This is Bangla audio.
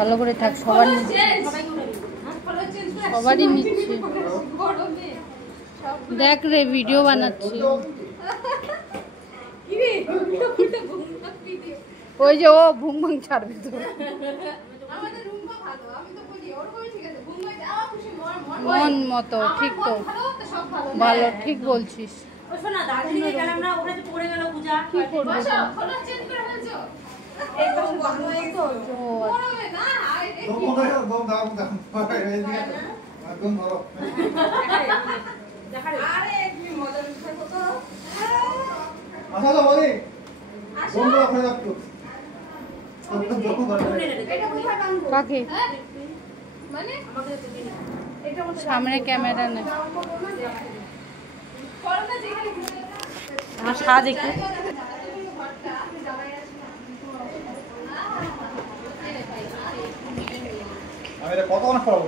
ভালো করে থাক, সবারই নিচ্ছে। দেখ রে, ভিডিও বানাচ্ছি। ওই যে ও ভুং ভাং ছাড়বে তো। মন মতো ঠিক তো, ভালো ঠিক বলছিস। কি করবে? কাকে? সামনে ক্যামেরা নেই। আমার সাজ একটু। আমি এটা কত অনেক খারাপ